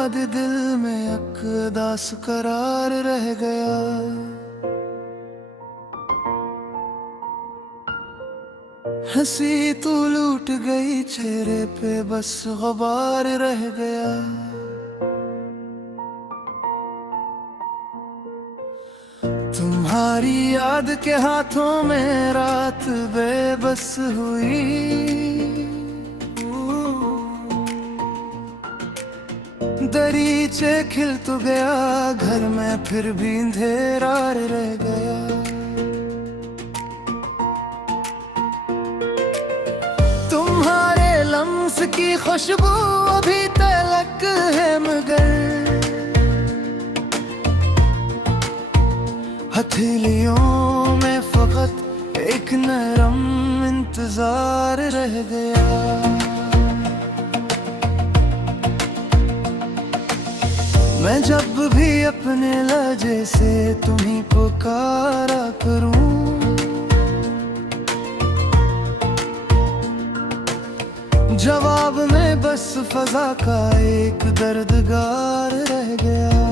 बाद दिल में अकदास करार रह गया। हंसी तू लूट गई, चेहरे पे बस गुबार रह गया। तुम्हारी याद के हाथों में रात बेबस हुई। दरीचे खिल तो गया, घर में फिर भी अंधेरा रह गया। तुम्हारे लम्स की खुशबू अभी तलक है, मगर हथेलियों में फकत एक नरम इंतजार रह गया। मैं जब भी अपने लहजे से तुम्हीं पुकारा करूं, जवाब में बस फजा का एक दर्दगार रह गया।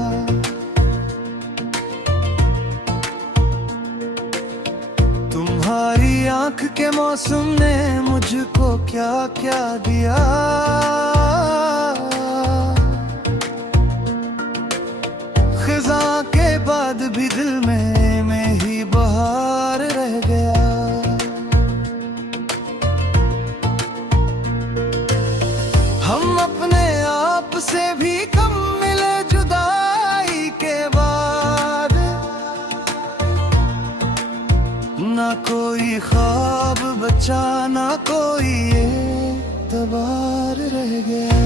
तुम्हारी आंख के मौसम ने मुझको क्या क्या दिया। खिज़ां के बाद भी दिल में ही बहार रह गया। हम अपने आप से भी कम मिले जुदाई के बाद। ना कोई ख्वाब बचा, ना कोई एतबार रह गया।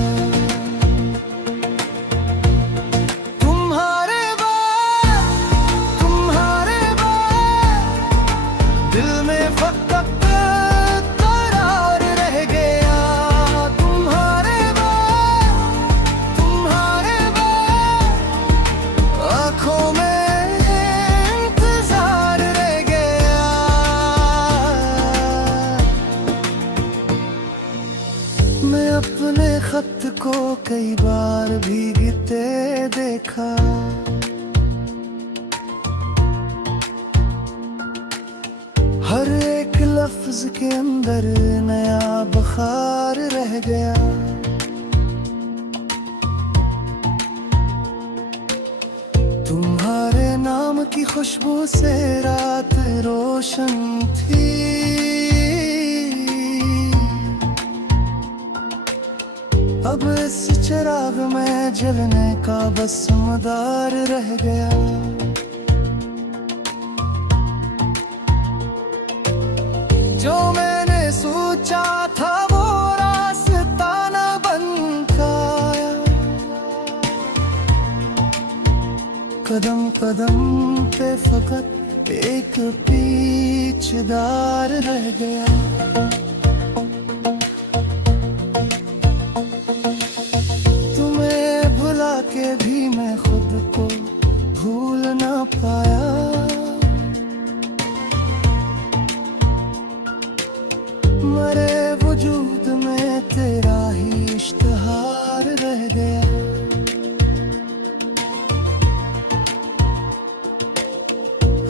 दिल में फकत करार रह गया। तुम्हारे बाद आँखों में इंतजार रह गया। मैं अपने खत को कई बार भीगते देखा। हर एक लफ्ज के अंदर नया बखार रह गया। तुम्हारे नाम की खुशबू से रात रोशन थी। अब इस चिराग में जलने का बस मदार रह गया। जो मैंने सोचा था वो रास्ता न बन पाया। कदम कदम पे फकत एक पीछेदार रह गया। तुम्हें भुला के भी मैं खुद को भूल न पाया। मरे वजूद में तेरा ही इश्तिहार रह गया।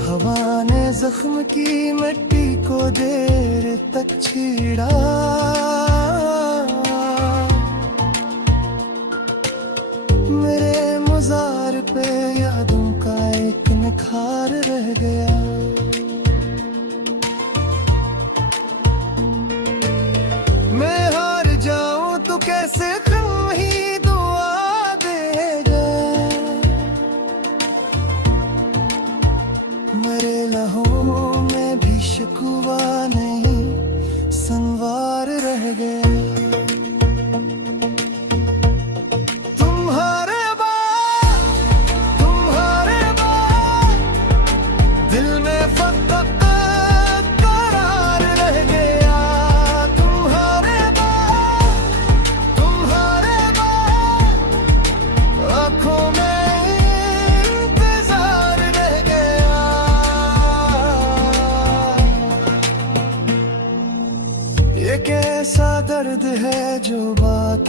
हवा ने जख्म की मिट्टी को देर तक छीड़ा। मेरे मज़ार पे यादों का एक निखार रह गया। कैसे तुम ही दुआ देगा। मेरे लहों में भी शिकवा नहीं, संवार रह गया। तुम्हारे बाद दिल में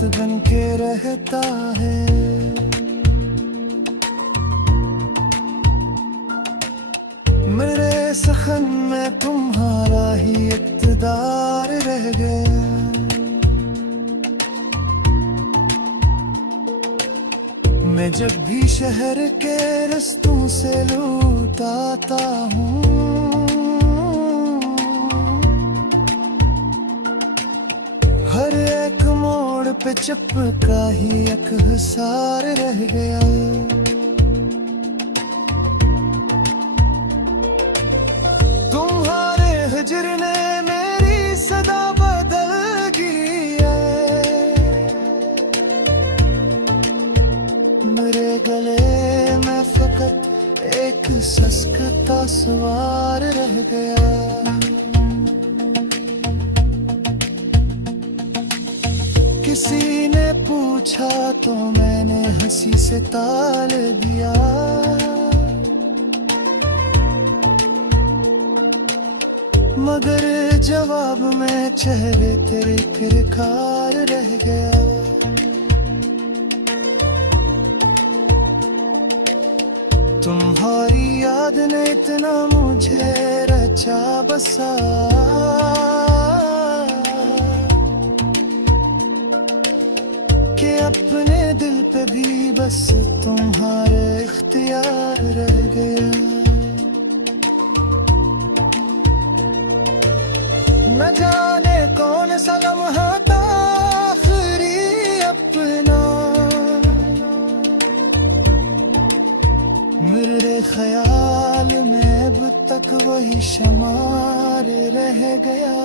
दोस्त बन के रहता है। मेरे सखन में तुम्हारा ही इक़्तिदार रह गया। मैं जब भी शहर के रास्तों से लौट आता हूँ, हर एक मोड़ पे चपका ही एक हिसार रह गया। तुम्हारे हिजर ने मेरी सदा बदल दी है। मेरे गले में फकत एक सस्कता सवार रह गया। किसी ने पूछा तो मैंने हंसी से टाल दिया। मगर जवाब में चेहरे तेरे किरकार रह गया। तुम्हारी याद ने इतना मुझे रचा बसा, कि अपने दिल पे भी बस तुम्हारे इख्तियार रह गया। न जाने कौन सा लम्हा था आखिरी अपना, मेरे ख्याल में अब तक वही शमार रह गया।